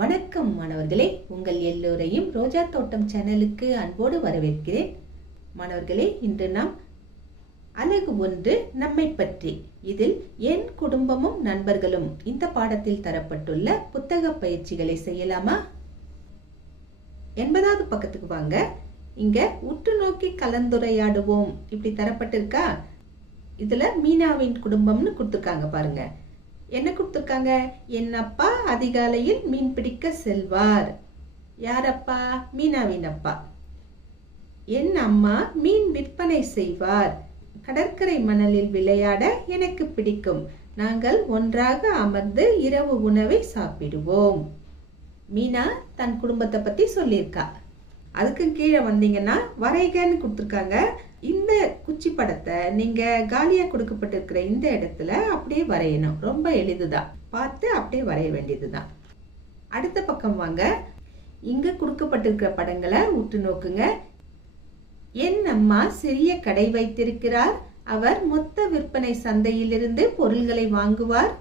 வணக்கம் மாணவர்களே, உங்கள் எல்லோரையும் ரோஜா தோட்டம் சேனலுக்கு அன்போடு வரவேற்கிறேன். மாணவர்களே, இன்று நாம் அலகு 1 நம்மை பற்றி இதில் என் குடும்பமும் நண்பர்களும் இந்த பாடத்தில் தரப்பட்டுள்ள புத்தக பயிற்சிகளை செய்யலாமா? 80வது பக்கத்துக்கு வாங்க. இங்க உற்று நோக்கி கலந்துரையாடுவோம் இப்படி தரப்பட்டிருக்கா. இதுல மீனாவின் குடும்பம்னு கொடுத்துருக்காங்க பாருங்க. என்ன கொடுத்துருக்காங்க? என் அப்பா அதிகாலையில் மீன் பிடிக்க செல்வார். யார் அப்பா? மீனாவின் அப்பா. என் அம்மா மீன் விற்பனை செய்வார். கடற்கரை மணலில் விளையாட எனக்கு பிடிக்கும். நாங்கள் ஒன்றாக அமர்ந்து இரவு உணவை சாப்பிடுவோம். மீனா தன் குடும்பத்தை பத்தி சொல்லியிருக்கா. அதுக்கு கீழே வந்தீங்கன்னா வரைகன்னு கொடுத்துருக்காங்க. இந்த குச்சி படத்தை நீங்க காலியா கொடுக்கப்பட்டிருக்கிற இந்த இடத்துல அப்படியே வரையணும். ரொம்ப எளிதுதான், பார்த்து அப்படியே வரைய வேண்டியதுதான். அடுத்த பக்கம் வாங்க. இங்க கொடுக்கப்பட்டிருக்கிற படங்களை உற்று நோக்குங்க. என் அம்மா சிறிய கடை வைத்திருக்கிறார். அவர் மொத்த விற்பனை சந்தையிலிருந்து பொருள்களை வாங்குவார்.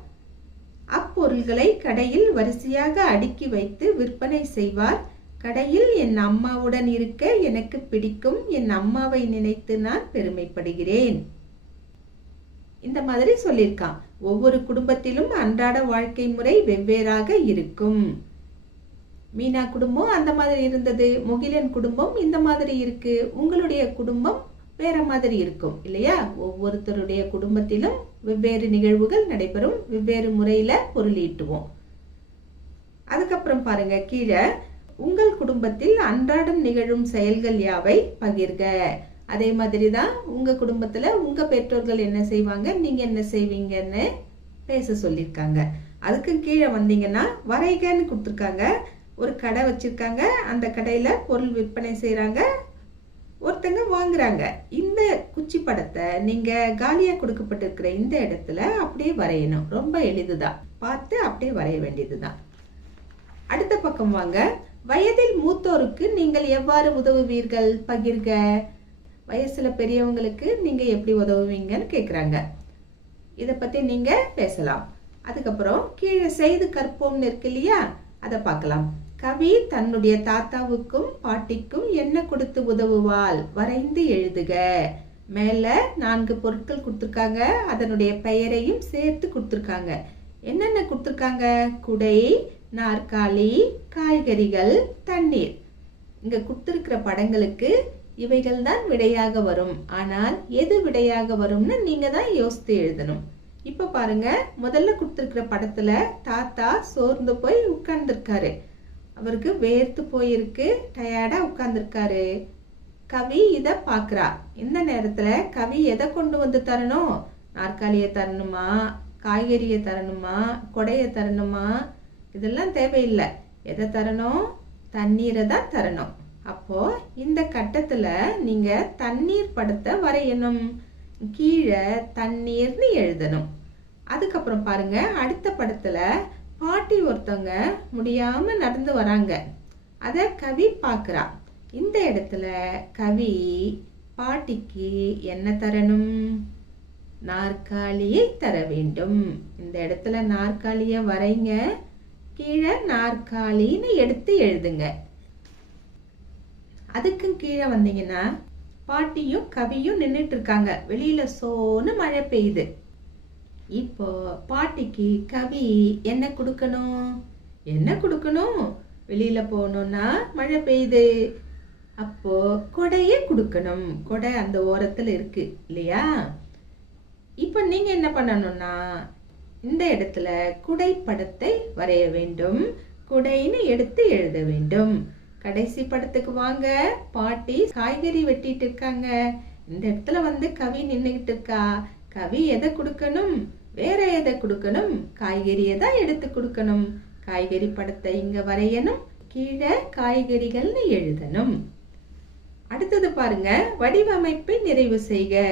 அப்பொருள்களை கடையில் வரிசையாக அடுக்கி வைத்து விற்பனை செய்வார். கடையில் என் அம்மாவுடன் இருக்க எனக்கு பிடிக்கும். என் அம்மாவை நினைத்து நான் பெருமைப்படுகிறேன். இந்த மாதிரி சொல்லியிருக்கான். ஒவ்வொரு குடும்பத்திலும் அன்றாட வாழ்க்கை முறை வெவ்வேறாக இருக்கும். மீனா குடும்பம் அந்த மாதிரி இருந்தது, முகிலன் குடும்பம் இந்த மாதிரி இருக்கு, உங்களுடைய குடும்பம் வேற மாதிரி இருக்கும் இல்லையா? ஒவ்வொருத்தருடைய குடும்பத்திலும் வெவ்வேறு நிகழ்வுகள் நடைபெறும். வெவ்வேறு முறையில பொருளீட்டுவோம். அதுக்கப்புறம் பாருங்க கீழே, உங்கள் குடும்பத்தில் அன்றாடம் நிகழும் செயல்கள் யாவை பகிர்க. அதே மாதிரி தான் உங்க குடும்பத்துல உங்க பெற்றோர்கள் என்ன செய்வாங்க, நீங்க என்ன செய்வீங்கன்னு பேச சொல்லியிருக்காங்க. அதுக்கு கீழே வந்தீங்கன்னா வரைகன்னு கொடுத்துருக்காங்க. ஒரு கடை வச்சிருக்காங்க. அந்த கடையில பொருள் விற்பனை செய்யறாங்க, ஒருத்தங்க வாங்குறாங்க. இந்த குச்சி படத்தை நீங்க காலியா கொடுக்கப்பட்டிருக்கிற இந்த இடத்துல அப்படியே வரையணும். ரொம்ப எளிதுதான், பார்த்து அப்படியே வரைய வேண்டியதுதான். அடுத்த பக்கம் வாங்க. வயதில் மூத்தோருக்கு நீங்கள் எவ்வாறு உதவுவீர்கள் பகிர்க. வயசுல பெரியவங்களுக்கு நீங்க எப்படி உதவுவீங்கன்னு கேக்குறாங்க. இத பத்தி நீங்க பேசலாம். அதுக்கப்புறம் கீழே செய்து கற்போம்னு இருக்கு இல்லையா, அதை பார்க்கலாம். கவி தன்னுடைய தாத்தாவுக்கும் பாட்டிக்கும் என்ன கொடுத்து உதவுவாள், வரைந்து எழுதுக. மேல 4 பொருட்கள் கொடுத்துருக்காங்க. அதனுடைய பெயரையும் சேர்த்து கொடுத்துருக்காங்க. என்னென்ன கொடுத்துருக்காங்க? குடை, நாற்காலி, காய்கறிகள், தண்ணீர். இங்க கொடுத்திருக்கிற படங்களுக்கு இவைகள் தான் விடையாக வரும். ஆனால் எது விடையாக வரும்னு நீங்க தான் யோசித்து எழுதணும். இப்ப பாருங்க, முதல்ல கொடுத்திருக்கிற படத்துல தாத்தா சோர்ந்து போய் உட்கார்ந்துருக்காரு. அவருக்கு வேர்த்து போயிருக்கு, டயர்டா உட்கார்ந்துருக்காரு. கவி இத பாக்குறா. இந்த நேரத்துல கவி எதை கொண்டு வந்து தரணும்? நாற்காலிய தரணுமா, காய்கறிய தரணுமா, கொடைய தரணுமா? இதெல்லாம் தேவையில்லை. எதை தரணும்? தண்ணீரை தான் தரணும். அப்போ இந்த கட்டத்துல நீங்க தண்ணீர் படத்தை வரையணும். கீழே தண்ணீர்னு எழுதணும். அதுக்கப்புறம் பாருங்க, அடுத்த படத்துல பாட்டி ஒருத்தவங்க முடியாம நடந்து வராங்க. அத கவி பாக்குறா. இந்த இடத்துல கவி பாட்டிக்கு என்ன தரணும்? நாற்காலியை தர வேண்டும். இந்த இடத்துல நாற்காலிய வரைங்க. கீழே நாற்காலின்னு எடுத்து எழுதுங்க. அதுக்கு கீழே வந்தீங்கன்னா பாட்டியும் கவியும் நின்றுட்டு இருக்காங்க. வெளியில சோன்னு மழை பெய்யுது. இப்போ பாட்டிக்கு கவி என்ன கொடுக்கணும்? என்ன கொடுக்கணும்? வெளியில போகணும்னா மழை பெய்யுது, அப்போ கொடைய கொடுக்கணும். கொடை அந்த ஓரத்துல இருக்கு இல்லையா? இப்ப நீங்க என்ன பண்ணணும்னா இந்த இடத்துல குடை படத்தை வரைய வேண்டும். குடைன்னு எடுத்து எழுத வேண்டும். கடைசி படத்துக்கு வாங்க. பாட்டி காய்கறி வெட்டிட்டு இருக்காங்க. இந்த இடத்துல வந்து கவி நின்னுகிட்டு இருக்கா. கவி எதை கொடுக்கணும்? வேற எதை கொடுக்கணும்? காய்கறியை தான் எடுத்து கொடுக்கணும். காய்கறி படத்தை இங்க வரையணும். கீழே காய்கறிகள்னு எழுதணும். அடுத்தது பாருங்க, வடிவமைப்பை நிறைவு செய்க.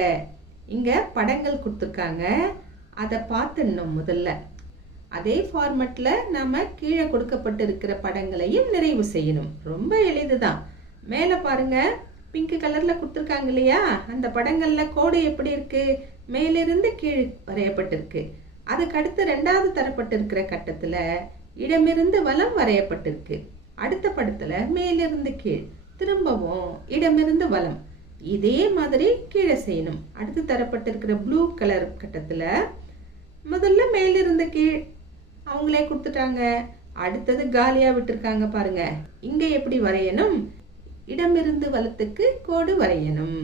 இங்க படங்கள் கொடுத்துருக்காங்க. அதை பார்த்துடணும் முதல்ல. அதே ஃபார்மட்ல நாம கீழே கொடுக்கப்பட்டிருக்கிற படங்களையும் நிறைவு செய்யணும். ரொம்ப எளிதுதான். மேல பாருங்க, பிங்க் கலர்ல கொடுத்துருக்காங்க இல்லையா? அந்த படங்கள்ல கோடு எப்படி இருக்கு? மேலிருந்து கீழ் வரையப்பட்டிருக்கு. அதுக்கு அடுத்து 2வது தரப்பட்டிருக்கிற கட்டத்துல இடமிருந்து வலம் வரையப்பட்டிருக்கு. அடுத்த படத்துல மேலிருந்து கீழ், திரும்பவும் இடமிருந்து வலம். இதே மாதிரி கீழே செய்யணும். அடுத்து தரப்பட்டிருக்கிற ப்ளூ கலர் கட்டத்துல முதல்ல மேலிருந்து கீழ் அவங்களே கொடுத்துட்டாங்க. அடுத்தது காலியா விட்டுருக்காங்க பாருங்க. இங்க எப்படி வரையணும்? இடமிருந்து வலத்துக்கு கோடு வரையணும்.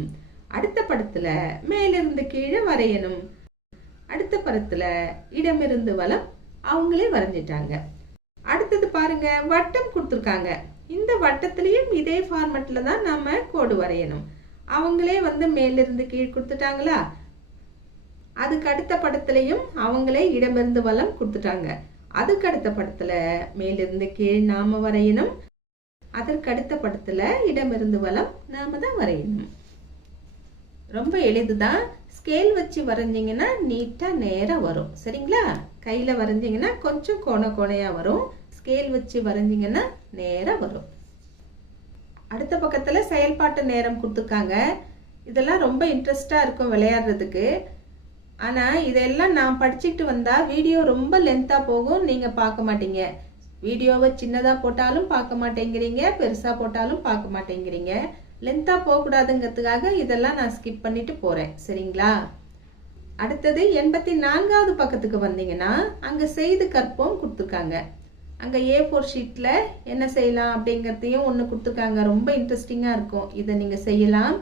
அடுத்த படத்துல மேலிருந்து கீழே வரையணும். அடுத்த படத்துல இடமிருந்து வலம் அவங்களே வரைஞ்சிட்டாங்க. அடுத்தது பாருங்க, வட்டம் கொடுத்துருக்காங்க. இந்த வட்டத்திலையும் இதே ஃபார்மட்ல தான் நாம கோடு வரையணும். அவங்களே மேலிருந்து கீழ் கொடுத்துட்டாங்களா? அதுக்கு அடுத்த படத்திலையும் அவங்களே இடமிருந்து வலம் கொடுத்துட்டாங்க. அதுக்கு அடுத்த படத்துல மேலிருந்து கீழ் நாம வரையணும். அதற்கு அடுத்த படத்துல இடமிருந்து வலம் நாம தான் வரையணும். ரொம்ப எளிதுதான். ஸ்கேல் வச்சு வரைஞ்சிங்கன்னா நீட்டா நேரா வரும். சரிங்களா? கையில வரைஞ்சிங்கன்னா கொஞ்சம் கோணையா வரும். ஸ்கேல் வச்சு வரைஞ்சிங்கன்னா நேரா வரும். அடுத்த பக்கத்துல செயல்பாட்டு நேரம் கொடுத்துருக்காங்க. இதெல்லாம் ரொம்ப இன்ட்ரெஸ்டா இருக்கும் விளையாடுறதுக்கு. ஆனா இதெல்லாம் நான் படிச்சுக்கிட்டு வந்தா வீடியோ ரொம்ப லென்த்தா போகும். நீங்க பார்க்க மாட்டீங்க. வீடியோவை சின்னதா போட்டாலும் பார்க்க மாட்டேங்கிறீங்க, பெருசா போட்டாலும் பார்க்க மாட்டேங்கிறீங்க. லென்த்தா போகக்கூடாதுங்கிறதுக்காக இதெல்லாம் நான் ஸ்கிப் பண்ணிட்டு போறேன். சரிங்களா? அடுத்தது 84வது பக்கத்துக்கு வந்தீங்கன்னா அங்க செய்து கற்போம் கொடுத்துருக்காங்க. அங்க A4 ஷீட்ல என்ன செய்யலாம் அப்படிங்கிறதையும் ஒன்று கொடுத்துருக்காங்க. ரொம்ப இன்ட்ரெஸ்டிங்கா இருக்கும். இதை நீங்க செய்யலாம்.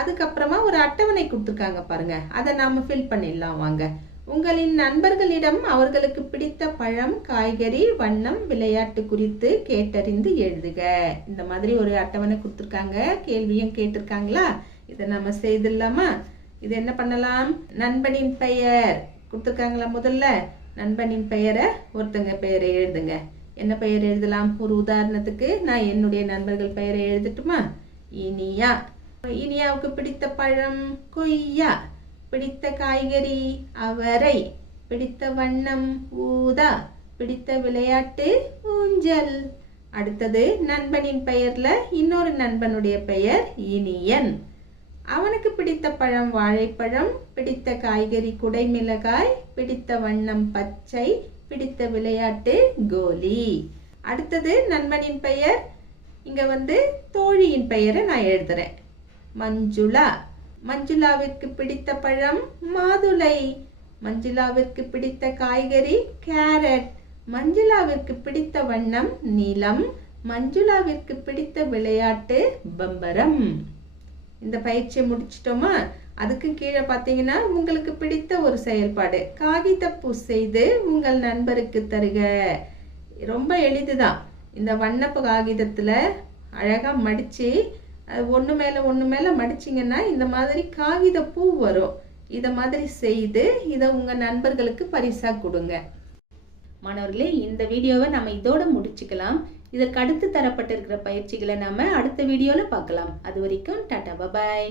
அதுக்கப்புறமா ஒரு அட்டவணை கொடுத்துருக்காங்க பாருங்க. அதை நாம ஃபில் பண்ணிடலாம் வாங்க. உங்களின் நண்பர்களிடம் அவர்களுக்கு பிடித்த பழம், காய்கறி, வண்ணம், விளையாட்டு குறித்து கேட்டறிந்து எழுதுக. இந்த மாதிரி ஒரு அட்டவணை கொடுத்துருக்காங்க. கேள்வியும் கேட்டிருக்காங்களா? இதை நம்ம செய்திடலாமா? இது என்ன பண்ணலாம்? நண்பனின் பெயர் கொடுத்துருக்காங்களா? முதல்ல நண்பனின் பெயரை ஒருத்தங்க பெயரை எழுதுங்க. என்ன பெயர் எழுதலாம்? ஒரு உதாரணத்துக்கு நான் என்னுடைய நண்பர்கள் பெயரை எழுதட்டுமா? இனியா. இனியாவுக்கு பிடித்த பழம் கொய்யா, பிடித்த காய்கறி அவரை, பிடித்த வண்ணம் ஊதா, பிடித்த விளையாட்டு ஊஞ்சல். அடுத்தது நண்பனின் பெயர்ல இன்னொரு நண்பனுடைய பெயர் இனியன். அவனுக்கு பிடித்த பழம் வாழைப்பழம், பிடித்த காய்கறி குடைமிளகாய், பிடித்த வண்ணம் பச்சை, பிடித்த விளையாட்டு கோலி. அடுத்தது நண்பனின் பெயர். இங்க தோழியின் பெயரை நான் எழுதுறேன். மஞ்சுளா. மஞ்சுளாவிற்கு பிடித்த பழம் மாதுளை. மஞ்சுளாவிற்கு பிடித்த காய்கறி கேரட். மஞ்சுளாவிற்கு பிடித்த வண்ணம் நீலம். மஞ்சுளாவிற்கு பிடித்த விளையாட்டு பம்பரம். இந்த பயிற்சியை முடிச்சிட்டோமா? அதுக்கு கீழே பார்த்தீங்கன்னா உங்களுக்கு பிடித்த ஒரு செயல்பாடு, காகிதப்பூ செய்து உங்கள் நண்பருக்கு தருக. ரொம்ப எளிதுதான். இந்த வண்ணப்பு காகிதத்துல அழகா மடிச்சு ஒன்று மேல மடிச்சிங்கன்னா இந்த மாதிரி காகித பூ வரும். இதை மாதிரி செய்து இதை உங்க நண்பர்களுக்கு பரிசா கொடுங்க. மாணவர்களே, இந்த வீடியோவை நம்ம இதோட முடிச்சுக்கலாம். இதற்கு அடுத்து தரப்பட்டிருக்கிற பயிற்சிகளை நாம அடுத்த வீடியோல பார்க்கலாம். அது வரைக்கும் டாடா, பாய்.